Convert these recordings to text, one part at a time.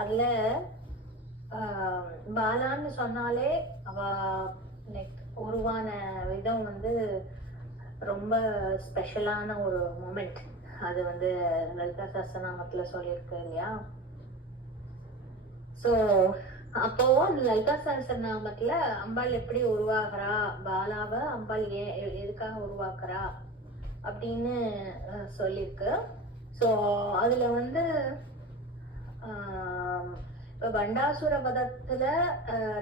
அதுல பாலான்னு சொன்னாலே அவ லைக் உருவான விதம் வந்து ரொம்ப ஸ்பெஷலான ஒரு மூமெண்ட். அது வந்து லலிதா சஹஸ்ரநாமத்துல சொல்லியிருக்கு இல்லையா. ஸோ அப்போ அந்த லலிதா சஹஸ்ரநாமத்துல அம்பாள் எப்படி உருவாகிறா, பாலாவை அம்பாள் எதுக்காக உருவாக்குறா அப்படின்னு சொல்லியிருக்கு. ஸோ அதுல வந்து இப்ப பண்டாசுர வதத்துல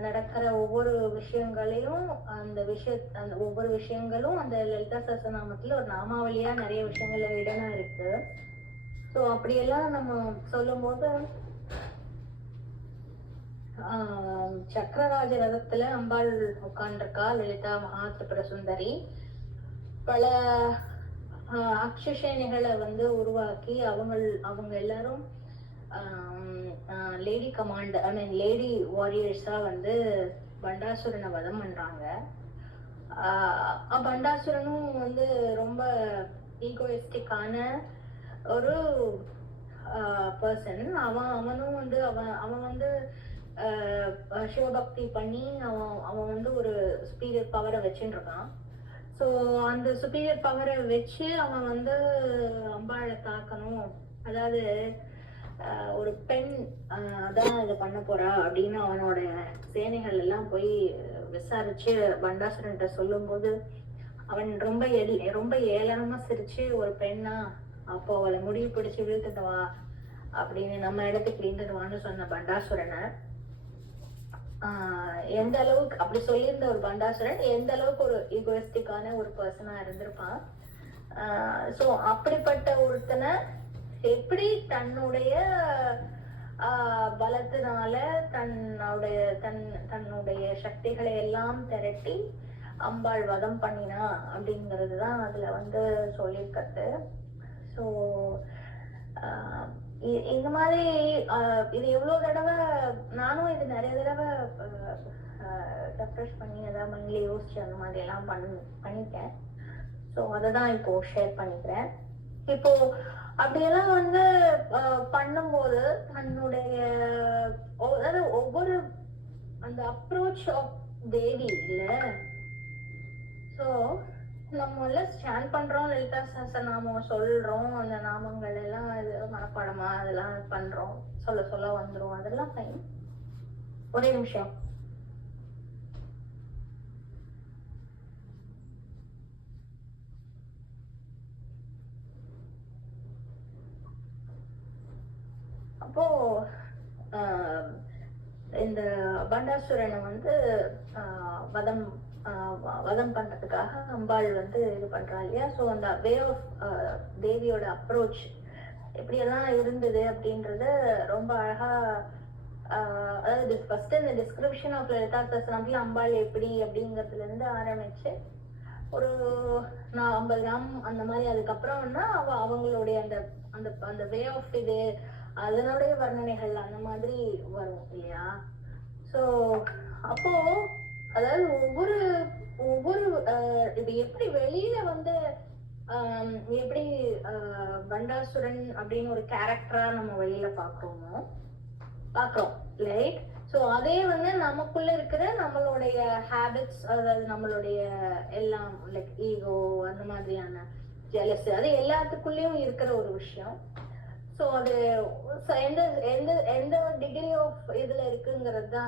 நடக்கிற ஒவ்வொரு விஷயங்களையும் அந்த ஒவ்வொரு விஷயங்களும் அந்த லலிதா சஹஸ்ரநாமத்துல ஒரு நாமாவளியா நிறைய விஷயங்கள்ல இடம் இருக்கு. ஸோ அப்படியெல்லாம் நம்ம சொல்லும் போது சக்கரராஜ ரதத்துல அம்பாள் உட்கார்ந்துருக்கா லலிதா மகா திரிபுர சுந்தரி. பல அக்ஷசேனைகளை வந்து உருவாக்கி அவங்க எல்லாரும் லேடி கமாண்ட் லேடி வாரியர்ஸா வந்து பண்டாசுரனை வதம் பண்றாங்க. பண்டாசுரனும் வந்து ரொம்ப ஈகோயிஸ்டிக்கான ஒரு பர்சன். அவனும் வந்து அவன் வந்து சிவபக்தி பண்ணி அவன் வந்து ஒரு சுப்பீரியர் பவரை வச்சுட்டு இருக்கான். ஸோ அந்த சுப்பீரியர் பவரை வச்சு அவன் வந்து அம்பாளை தாக்கணும், அதாவது ஒரு பெண் தான் இதை பண்ண போறா அப்படின்னு அவனோட சேனைகள் எல்லாம் போய் விசாரிச்சு பண்டாசுரன்ட்ட சொல்லும் போது அவன் ரொம்ப ஏளனமா சிரிச்சு, ஒரு பெண்ணா, அப்போ அவளை முடிவு பிடிச்சு வீழ்த்துட்டு வா அப்படின்னு, நம்ம இடத்துக்கு வீழ்ந்துட்டு வான்னு சொன்ன பண்டாசுரனை எந்த அளவுக்கு அப்படி சொல்லியிருந்த ஒரு பண்டாசுரன் எந்த அளவுக்கு ஒரு ஈகோயிஸ்டிக்கான ஒரு பர்சனா இருந்திருப்பான். ஸோ அப்படிப்பட்ட ஒருத்தனை எப்படி தன்னுடைய பலத்தினால தன்னுடைய சக்திகளை எல்லாம் திரட்டி அம்பாள் வதம் பண்ணினா அப்படிங்கிறது தான் அதுல வந்து சொல்லியிருக்கிறது. ஸோ இந்த மாதிரி இது எவ்வளவு தடவை நானும் இது நிறைய தடவை ரெஃப்ரெஷ் பண்ணி ஏதாவது மைண்ட்ல யோசிச்சு அந்த மாதிரி எல்லாம் பண்ணிட்டேன். ஸோ அதை தான் இப்போ ஷேர் பண்ணிக்கிறேன். இப்போ அப்படியெல்லாம் வந்து பண்ணும்போது தன்னுடைய அதாவது ஒவ்வொரு அந்த அப்ரோச் ஆஃப் தேவி இல்ல. ஸோ நம்ம எல்லாம் ஸ்டாண்ட் பண்றோம், லலிதா சஹஸ்ரநாமம் சொல்றோம், அந்த நாமங்கள் எல்லாம் இது மனப்பாடமா அதெல்லாம் பண்றோம், சொல்ல வந்துரும், அதெல்லாம் ஃபைன். ஒரே நிமிஷம். அப்போ இந்த பண்டாசுரனை வந்து வதம் பண்றதுக்காக அம்பாள் வந்து இது பண்றா இல்லையா. ஸோ அந்த வே ஆஃப் தேவியோட அப்ரோச் எப்படியெல்லாம் இருந்தது அப்படின்றத ரொம்ப அழகா அதாவது ஃபர்ஸ்ட் இந்த டிஸ்கிரிப்ஷன் ஆஃப் லலிதா சஹஸ்ரநாமத்துல அம்பாள் எப்படி அப்படிங்கிறதுல இருந்து ஆரம்பிச்சு ஒரு 50 கிராம் அந்த மாதிரி, அதுக்கப்புறம்னா அவங்களுடைய அந்த அந்த அந்த வே ஆஃப் இது அதனுடைய வர்ணனைகள் அந்த மாதிரி வரும் இல்லையா. ஸோ அப்போ அதாவது ஒவ்வொரு இது எப்படி வெளியில வந்து எப்படி பண்டாசுரன் அப்படின்னு ஒரு கேரக்டரா நம்ம வெளியில பாக்குறோம் லைட். ஸோ அதே வந்து நமக்குள்ள இருக்கிற நம்மளுடைய ஹேபிட்ஸ், அதாவது நம்மளுடைய எல்லாம் லைக் ஈகோ அந்த மாதிரியான ஜெலஸ், அது எல்லாத்துக்குள்ளேயும் இருக்கிற ஒரு விஷயம். ஸோ அது எந்த டிகிரி ஆஃப் இதுல இருக்குங்கிறது தான்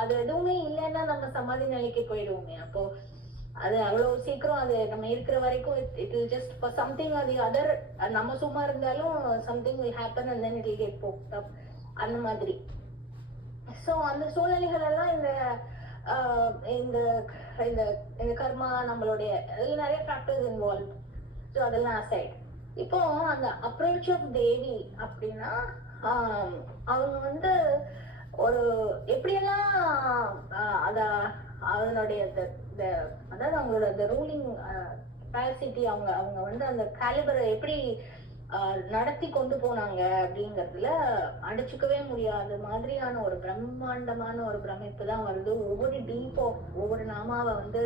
அது எதுவுமே இல்லைன்னா நம்ம சமாதி நிலைக்கு போயிடுவோமே. அப்போ அது அவ்வளவு சீக்கிரம் அது நம்ம இருக்கிற வரைக்கும் it will just for something அது அதர், நம்ம சும்மா இருந்தாலும் something will happen and then it will get fucked up அந்த மாதிரி. ஸோ அந்த சூழ்நிலைகள் எல்லாம் இந்த கர்மா நம்மளுடைய அதில் நிறைய ஃபேக்டர்ஸ் இன்வால்வ். ஸோ அதெல்லாம் அசைட். இப்போ அந்த அப்ரோச் ஆஃப் தேவி அப்படின்னா அவங்க வந்து ஒரு எப்படியெல்லாம் அதனுடைய அதாவது அவங்களோட ரூலிங் கெப்பாசிட்டி, அவங்க வந்து அந்த கேலிபரை எப்படி நடத்தி கொண்டு போனாங்க அப்படிங்கிறதுல அடிச்சுக்கவே முடியாத மாதிரியான ஒரு பிரம்மாண்டமான ஒரு பிரமிப்பு தான் வருது ஒவ்வொரு நாமாவை வந்து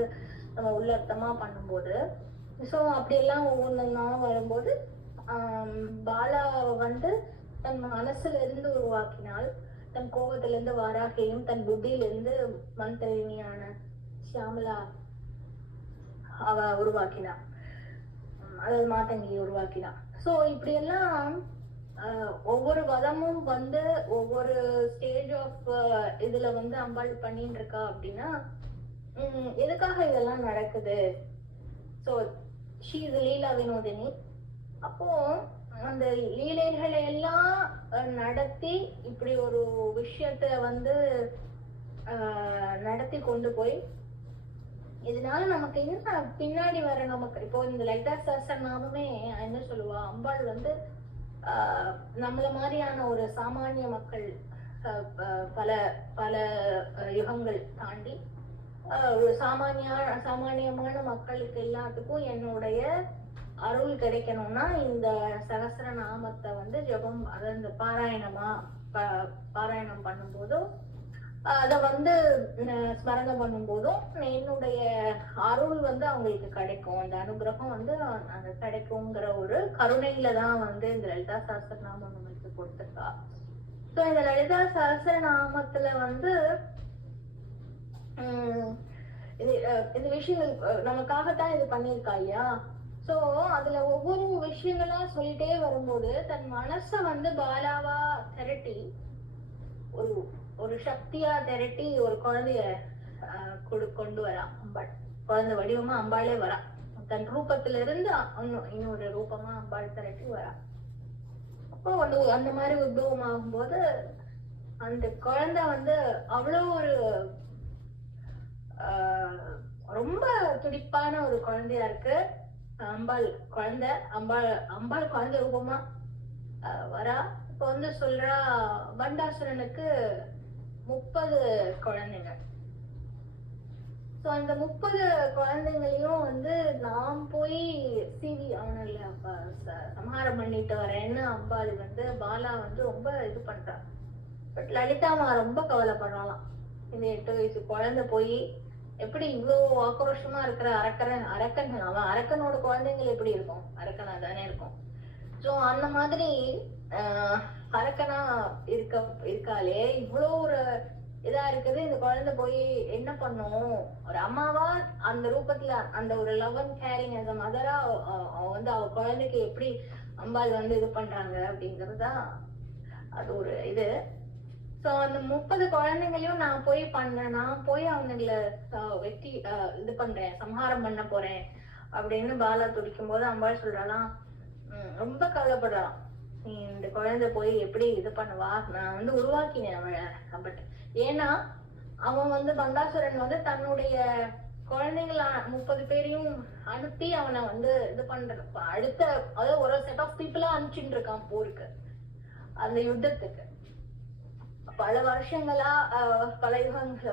நம்ம உள்ளர்த்தமா பண்ணும்போது. ஸோ அப்படியெல்லாம் ஒவ்வொன்றா வரும்போது பாலா வந்து தன் மனசுல இருந்து உருவாக்கினாள். தன் கோபத்துல இருந்து வாராகையும், தன் புத்தியிலிருந்து மந்திரினியான சியாமலா அவ உருவாக்கினான். அதாவது மாதங்கியை உருவாக்கினான். சோ இப்படி எல்லாம் ஒவ்வொரு வதமும் வந்து ஒவ்வொரு ஸ்டேஜ் ஆஃப் இதுல வந்து அம்பாள் பண்ணிட்டு இருக்கா அப்படின்னா எதுக்காக இதெல்லாம் நடக்குது? சோ ஷீ இஸ் லீலா வினோதினி. அப்போ அந்த லீலைகளை எல்லாம் நடத்தி இப்படி ஒரு விஷயத்த வந்து நடத்தி கொண்டு போய் இதனால நமக்கு என்ன பின்னாடி வர நமக்கு இப்போ இந்த லலிதா சஹஸ்ரநாமமே என்ன சொல்லுவா, அம்பாள் வந்து நம்மள மாதிரியான ஒரு சாமானிய மக்கள் பல பல யுகங்கள் தாண்டி ஒரு சாமானியமான மக்களுக்கு எல்லாத்துக்கும் என்னுடைய அருள் கிடைக்கணும்னா இந்த சகஸ்ர நாமத்தை வந்து ஜபம் அதாவது இந்த பாராயணம் பண்ணும்போதும் அத வந்து ஸ்மரணம் பண்ணும் போதும் என்னுடைய அருள் வந்து அவங்களுக்கு கிடைக்கும், அந்த அனுகிரகம் வந்து அங்க கிடைக்குங்கிற ஒரு கருணையில தான் வந்து இந்த லலிதா சஹஸ்ரநாமம் நம்மளுக்கு கொடுத்திருக்கா. சோ இந்த லலிதா சஹஸ்ரநாமத்துல வந்து இந்த விஷயங்கள் நமக்காகத்தான் இது பண்ணியிருக்கா இல்லையா. சோ அதுல ஒவ்வொரு விஷயங்களா சொல்லிட்டே வரும்போது தன் மனச வந்து பாலாவா திரட்டி ஒரு ஒரு சக்தியா திரட்டி ஒரு குழந்தைய கொண்டு வரா அம்பாள். குழந்தை வடிவமா அம்பாளே வரா, தன் ரூபத்துல இருந்து இன்னொரு ரூபமா அம்பாள் திரட்டி வரா. அப்போ வந்து அந்த மாதிரி உத்பவம் ஆகும்போது அந்த குழந்தை வந்து அவ்வளவு ஒரு ரொம்ப துடிப்பான ஒரு குழந்தையா இருக்கு. அம்பாள் குழந்தை ரூபமா வரா. இப்ப வந்து சொல்றா, பண்டாசுரனுக்கு 30 குழந்தைங்க. சோ அந்த 30 குழந்தைங்களையும் வந்து நாம் போய் அவனல்ல சம்ஹாரம் பண்ணிட்டு வரேன்னு அம்பாள் வந்து பாலா வந்து ரொம்ப இது பண்றா. பட் லலிதாமா ரொம்ப கவலைப்படுறாளாம். இந்த 8 வயசு குழந்தை போய் எப்படி இவ்வளவு ஆக்ரோஷமா இருக்கிற அரக்கன் அவன் அரக்கனோட குழந்தைங்கள் எப்படி இருக்கும்? அரக்கனா தானே இருக்கும். சோ அந்த மாதிரி அரக்கனா இருக்காளே, இவ்வளவு ஒரு இதா இருக்குது, இந்த குழந்தை போய் என்ன பண்ணும்? ஒரு அம்மாவா அந்த ரூபத்துல அந்த ஒரு love and caring as a மதரா வந்து அவ குழந்தைக்கு எப்படி அம்பாள் வந்து இது பண்றாங்க அப்படிங்கறதுதான் அது ஒரு இது. சோ அந்த 30 குழந்தைங்களையும் நான் போய் அவனுங்களை வெட்டி இது பண்றேன், சம்ஹாரம் பண்ண போறேன் அப்படின்னு பாலா துடிக்கும் போது அம்பாள் சொல்றாளாம், ரொம்ப கவலைப்படுறான். நீ இந்த குழந்தை போய் எப்படி இது பண்ணுவா? நான் வந்து உருவாக்கினேன் அவளை. பட் ஏன்னா அவன் வந்து பண்டாசுரன் வந்து தன்னுடைய குழந்தைங்கள 30 பேரையும் அனுப்பி அவனை வந்து இது பண்ற அடுத்த அதாவது ஒரு செட் ஆஃப் பீப்புளா அனுப்பிச்சுட்டு இருக்கான் போருக்கு, அந்த யுத்தத்துக்கு. பல வருஷங்களா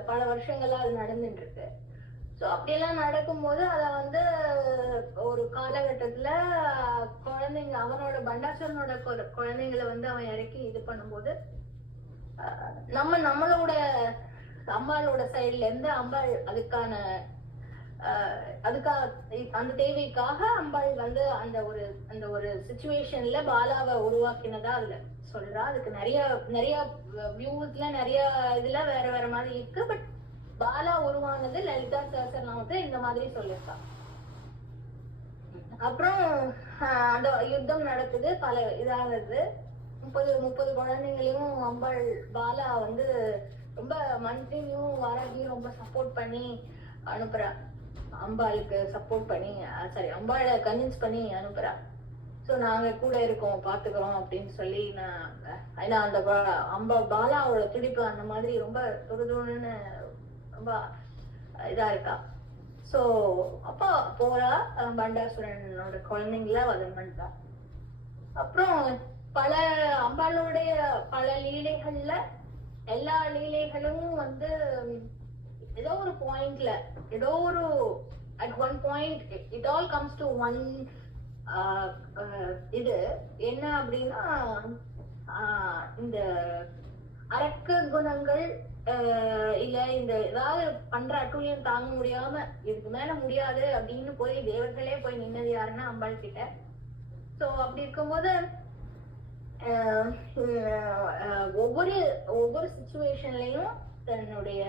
பல வருஷங்களா அது நடந்துட்டு இருக்கு. சோ அப்படியெல்லாம் நடக்கும்போது அத வந்து ஒரு காலகட்டத்துல குழந்தைங்க அவனோட பண்டாசுரனோட குழந்தைங்களை வந்து அவன் இறக்கி இது பண்ணும்போது நம்மளோட அம்பாளோட சைட்ல இருந்து அம்பாள் அந்த தேவைக்காக அம்பாள் வந்து அந்த ஒரு சிச்சுவேஷன்ல பாலாவை உருவாக்கினதா அதுல சொல்றா. அதுக்கு நிறைய வியூஸ்ல நிறைய இதுல வேற வேற மாதிரி இருக்கு. பட் பாலா உருவானது லலிதா சஹஸ்ரநாமத்தை இந்த மாதிரி சொல்லியிருக்கா. அப்புறம் அந்த யுத்தம் நடக்குது, பல இதாகுது. 30 குழந்தைங்களையும் அம்பாள் பாலா வந்து ரொம்ப மந்திரியும் வாராகியும் ரொம்ப சப்போர்ட் பண்ணி அனுப்புறா. அம்பாளுக்கு சப்போர்ட் பண்ணி அம்பாளை கன்வின்ஸ் பண்ணி அனுப்புறா. சோ நாங்க கூட இருக்கோம், பாத்துக்கிறோம் அப்படின்னு சொல்லி ஏன்னா அந்த பாலாவோட துடிப்பு அந்த மாதிரி ரொம்ப துடுதுன்னு ரொம்ப இதா இருக்கா. சோ அப்பா போறா, பண்டாசுரனோட குழந்தைங்கள வதம் பண்ணிட்டா. அப்புறம் அம்பாளுடைய பல லீலைகள்ல எல்லா லீலைகளும் வந்து ஏதோ ஒரு பாயிண்ட்ல at one point it all comes to one இது என்ன அப்படின்னா இந்த அரக்க குணங்கள் இல்ல இந்த ஏதாவது பண்ற அட்டூழியம் தாங்க முடியாம இதுக்கு மேல முடியாது அப்படின்னு போய் தேவர்களே போய் நின்னது யாருன்னா அம்பாள் கிட்ட. சோ அப்படி இருக்கும்போது ஒவ்வொரு ஒவ்வொரு சுச்சுவேஷன்லயும் தன்னுடைய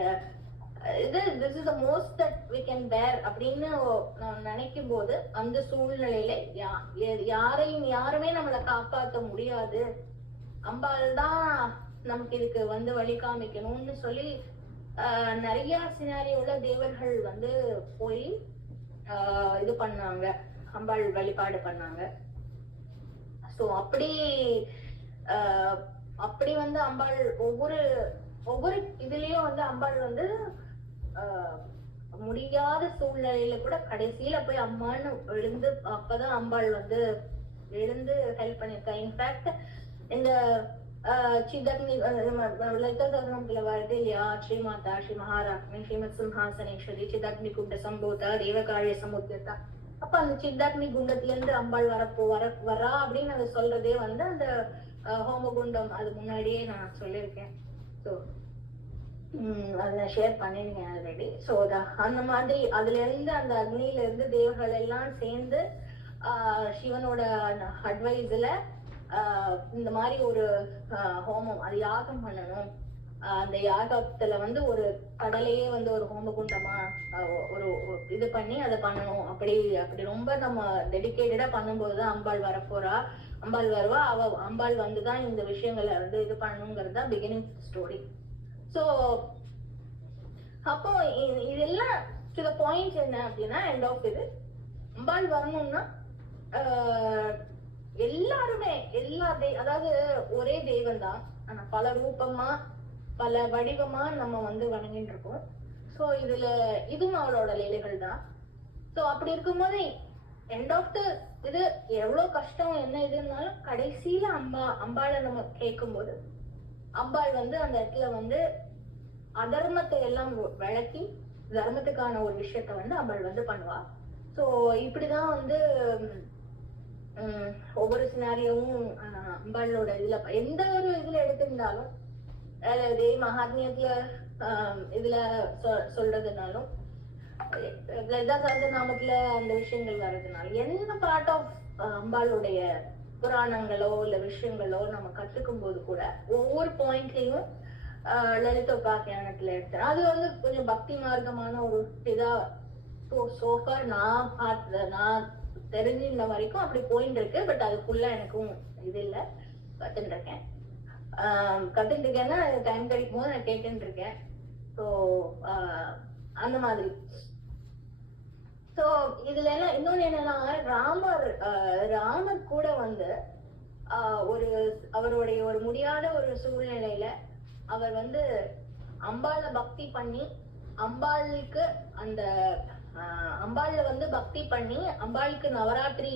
this is the most that we can bear அப்படின்னு நான் நினைக்கும் போது, அந்த சூழ்நிலையில யாருமே நம்மளை காப்பாற்ற முடியாது, அம்பாள் தான் நமக்கு இதுக்கு வழி காமிக்கணும்னு சொல்லி நிறைய சினாரியோல தேவர்கள் போய் இது பண்ணாங்க, அம்பாள் வழிபாடு பண்ணாங்க. சோ அப்படி அம்பாள் ஒவ்வொரு ஒவ்வொரு இதுலயும் அம்பாள் முடியாத சூழ்நிலையில கூட கடைசியில போய் அம்மான்னு எழுந்து, அப்பதான் அம்பாள் எழுந்து ஹெல்ப் பண்ணிருக்கா. இன்ஃபேக்ட் இந்த சிதக்னி லலிதா சகஸ்ரநாமத்துல வருது இல்லையா, ஸ்ரீமாதா ஸ்ரீ மகாராஜ்மி ஸ்ரீமத் சிம்ஹாசனேஸ்வரி சிதாக்னி குண்ட சம்போதா தேவகாரிய சமுத்திரதா. அப்ப அந்த சித்தாக்னி குண்டத்துல இருந்து அம்பாள் வரா அப்படின்னு அதை சொல்றதே அந்த ஹோமகுண்டம், அது முன்னாடியே நான் சொல்லியிருக்கேன். ஸோ அதை ஷேர் பண்ணிருக்கேன் ஆல்ரெடி. ஸோ அந்த மாதிரி அதுல இருந்து அந்த அக்னியில இருந்து தேவர்கள் எல்லாம் சேர்ந்து சிவனோட அட்வைஸ்ல இந்த மாதிரி ஒரு ஹோமம், அது யாகம் பண்ணணும். அந்த யாகத்துல ஒரு கடலையே ஒரு ஹோமகுண்டமா ஒரு இது பண்ணி அதை பண்ணணும். அப்படி ரொம்ப நம்ம டெடிகேட்டடா பண்ணும்போதுதான் அம்பாள் வரப்போறா, அம்பாள் வருவா. அம்பாள் வந்துதான் இந்த விஷயங்களை இது பண்ணணுங்கிறது தான் பிகினிங் ஸ்டோரி. ஸோ அப்போ இதெல்லாம் டு த பாயிண்ட் என்ன அப்படின்னா, எண்ட் ஆஃப் இது அம்பாள் வரணும்னா எல்லாருமே அதாவது ஒரே தெய்வம் தான், ஆனா பல ரூபமா பல வடிவமா நம்ம வணங்கிட்டு இருக்கோம். ஸோ இதுவும் அவளோட லீலைகள் தான். ஸோ அப்படி இருக்கும்போது எண்ட் ஆஃப் த இது எவ்வளவு கஷ்டம் என்ன இதுனாலும் கடைசியில அம்பாளை நம்ம கேட்கும்போது அம்பாள் அந்த இடத்துல அதர்மத்தை எல்லாம் விளக்கி தர்மத்துக்கான ஒரு விஷயத்த அம்பாள் பண்ணுவா. ஸோ இப்படிதான் ஒவ்வொரு சினாரியாவும் அம்பாளோட இதுல எந்த ஒரு இதுல எடுத்திருந்தாலும், அதாவது மகாத்மியத்துல இதுல சொல்றதுனாலும், லலிதா சகஸ்ரநாமத்துல அந்த விஷயங்கள் வர்றதுனால, என்ன பார்ட் ஆஃப் அம்பாளுடைய புராணங்களோ இல்ல விஷயங்களோ நம்ம கத்துக்கும் போது கூட ஒவ்வொரு பாயிண்ட்லயும் லலிதோபாக்கியானத்துல எடுத்தேன். அது கொஞ்சம் பக்தி மார்க்கமான ஒரு இதா சோஃபா நான் தெரிஞ்சிருந்த வரைக்கும் அப்படி போயிட்டு இருக்கு. பட் அது ஃபுல்லா எனக்கும் இது இல்ல, கத்துட்டு இருக்கேன். டைம் கிடைக்கும் போது நான் கேட்டுட்டு இருக்கேன். ஸோ அந்த மாதிரி. ஸோ இதுல எல்லாம் இன்னொன்னு என்னன்னா, ராமர் கூட அவருடைய ஒரு முடியாத ஒரு சூழ்நிலையில அவர் அம்பாளை பக்தி பண்ணி, அம்பாளுக்கு அந்த அம்பாள்ல பக்தி பண்ணி, அம்பாளுக்கு நவராத்திரி,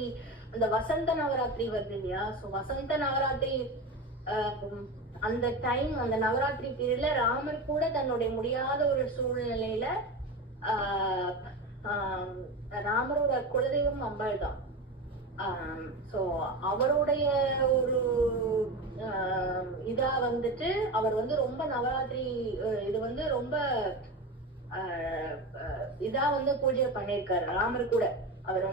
அந்த வசந்த நவராத்திரி வருது இல்லையா. ஸோ வசந்த நவராத்திரி அந்த டைம், அந்த நவராத்திரி பீரியட்ல ராமர் கூட தன்னுடைய முடியாத ஒரு சூழ்நிலையில ராமரோட குலதெய்வம் அம்பாள் தான். சோ அவருடைய ஒரு இதா அவர் ரொம்ப நவராத்திரி இது ரொம்ப இதா பூஜை பண்ணிருக்காரு ராமர் கூட. அவர்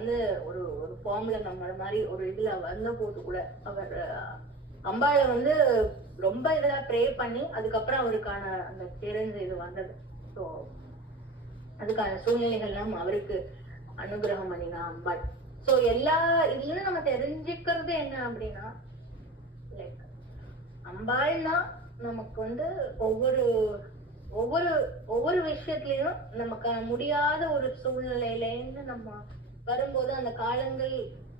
ஒரு ஒரு ஃபார்ம்ல நம்ம மாதிரி ஒரு இதுல போது கூட அவர் அம்பாளை ரொம்ப இதெல்லாம் ப்ரே பண்ணி அதுக்கப்புறம் அவருக்கான அந்த தெரிஞ்ச இது வந்தது. ஸோ அதுக்கான சூழ்நிலைகள்லாம் அவருக்கு அனுகிரகம் பண்ணினா அம்பாள். ஸோ எல்லா இதுலயும் நம்ம தெரிஞ்சுக்கிறது என்ன அப்படின்னா, லைக் அம்பாள்னா நமக்கு ஒவ்வொரு ஒவ்வொரு ஒவ்வொரு விஷயத்திலயும் நமக்கு முடியாத ஒரு சூழ்நிலையில இருந்து நம்ம வரும்போது, அந்த காலங்கள்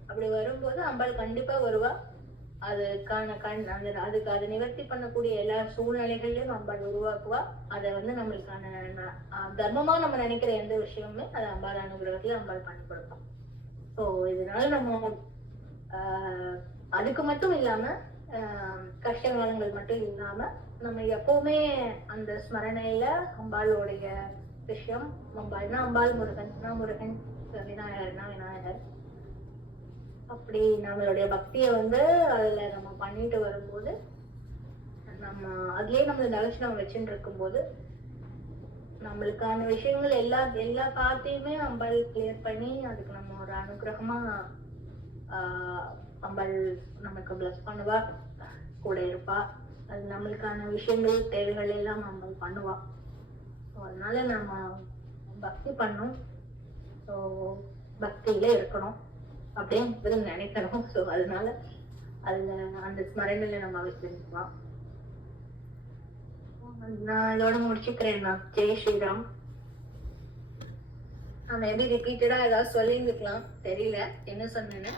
அப்படி வரும்போது அம்பாள் கண்டிப்பா வருவா. அதுக்கான அதுக்கு அதை நிவர்த்தி பண்ணக்கூடிய எல்லா சூழ்நிலைகளையும் அம்பாள் உருவாக்குவா. அதை நம்மளுக்கான தர்மமா நம்ம நினைக்கிற எந்த விஷயமுமே அது அம்பாள் அனுகிரகத்துல அம்பாள் பண்ணி கொடுப்போம். ஸோ இதனால நம்ம அதுக்கு மட்டும் இல்லாம கஷ்ட காலங்கள் மட்டும் இல்லாம நம்ம எப்பவுமே அந்த ஸ்மரணையில அம்பாளுடைய விஷயம், அம்பாள்னா அம்பாள், முருகன்னா முருகன், விநாயகர்னா விநாயகர், அப்படி நம்மளுடைய பக்தியை அதுல நம்ம பண்ணிட்டு வரும்போது, நம்ம அதுலயே நம்ம தரிசனம் வச்சுட்டு இருக்கும் போது நம்மளுக்கான விஷயங்கள் எல்லா பார்த்தையுமே அம்பாள் கிளியர் பண்ணி அதுக்கு நம்ம ஒரு அனுகிரகமா அம்பாள் நமக்கு பிளஸ் பண்ணுவா. கூட இருப்பா. அது நம்மளுக்கான விஷயங்கள் தேவைகள் எல்லாம் நம்ம பண்ணுவா. அதனால நம்ம பக்தி பண்ணும். ஸோ பக்தியில இருக்கணும் அப்படின்னு நினைக்கணும். ஸோ அதனால அதுல அந்த ஸ்மரணையில நம்ம வச்சிருக்கலாம். நான் இதோட முடிச்சுக்கிறேன். ஜெய் ஸ்ரீராம். நான் மேபி ரிப்பீட்டடா ஏதாவது சொல்லியிருந்துக்கலாம், தெரியல என்ன சொன்னேன்னு.